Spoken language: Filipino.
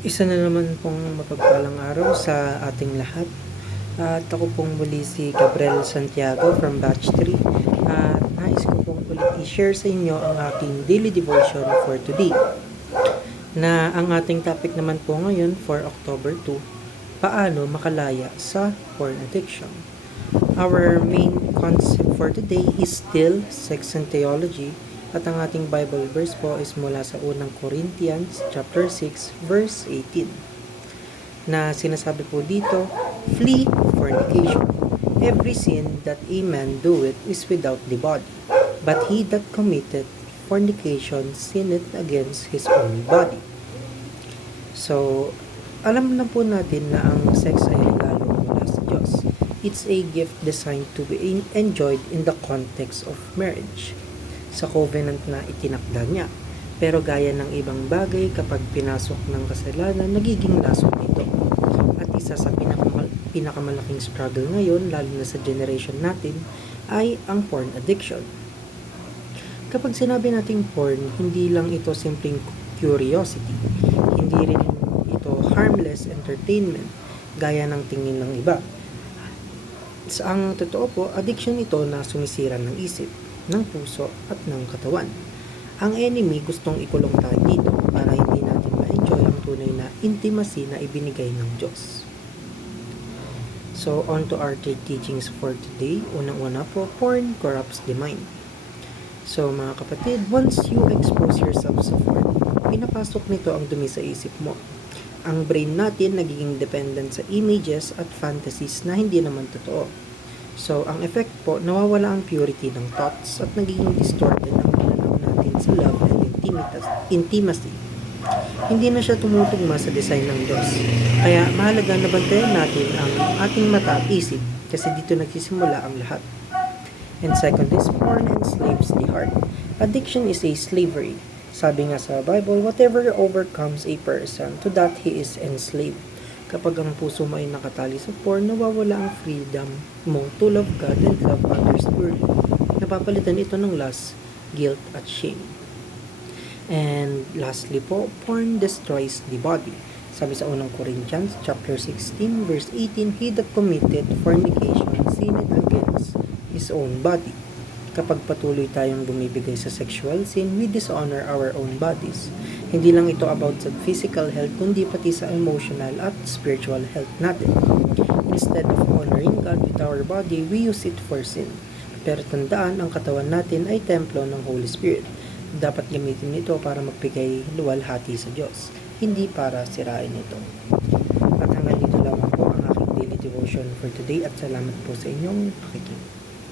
Isa na naman pong mapagpalang araw sa ating lahat. At ako pong muli si Gabriel Santiago from Batch 3. At nais ko pong ulit i-share sa inyo ang aking daily devotion for today. Na ang ating topic naman po ngayon for October 2, paano makalaya sa porn addiction. Our main concept for today is still sex and theology. At ang ating Bible verse po is mula sa unang Corinthians chapter 6 verse 18. Na sinasabi po dito, flee fornication. Every sin that a man doeth is without the body, but he that committeth fornication sinneth against his own body. So, alam na po natin na ang sex ay regalo mula sa Diyos. It's a gift designed to be enjoyed in the context of marriage, sa covenant na itinakda niya. Pero gaya ng ibang bagay, kapag pinasok ng kasalanan, nagiging lason nito. At isa sa pinakamalaking struggle ngayon, lalo na sa generation natin, ay ang porn addiction. Kapag sinabi nating porn, hindi lang ito simpleng curiosity. Hindi rin ito harmless entertainment, gaya ng tingin ng iba. Sa ang totoo po, addiction ito na sumisira ng isip, ng puso at ng katawan. Ang enemy gustong ikulong tayo dito para hindi natin ma-enjoy ang tunay na intimacy na ibinigay ng Diyos. So, on to our teachings for today. Unang-una po, porn corrupts the mind. So, mga kapatid, once you expose yourself sa porn, pinapasok nito ang dumi sa isip mo. Ang brain natin nagiging dependent sa images at fantasies na hindi naman totoo. So, ang effect po, nawawala ang purity ng thoughts at nagiging distorted ang pananaw natin sa love and intimacy. Hindi na siya tumutugma sa design ng Diyos. Kaya mahalaga na bantayan natin ang ating mata at isip kasi dito nagsisimula ang lahat. And second is, porn enslaves the heart. Addiction is a slavery. Sabi nga sa Bible, whatever overcomes a person, to that he is enslaved. Kapag ang puso mo ay nakatali sa porn, nawawala ang freedom mo to love God and love others purely. Napapalitan ito ng lust, guilt, at shame. And lastly po, porn destroys the body. Sabi sa unang Corinthians chapter 16 verse 18, he that committed fornication sinned against his own body. Kapag patuloy tayong bumibigay sa sexual sin, we dishonor our own bodies. Hindi lang ito about sa physical health, kundi pati sa emotional at spiritual health natin. Instead of honoring God with our body, we use it for sin. Pero tandaan, ang katawan natin ay templo ng Holy Spirit. Dapat gamitin ito para magbigay luwalhati sa Diyos, hindi para sirain ito. At hanggang dito lamang po ang aking daily devotion for today at salamat po sa inyong pakikinig.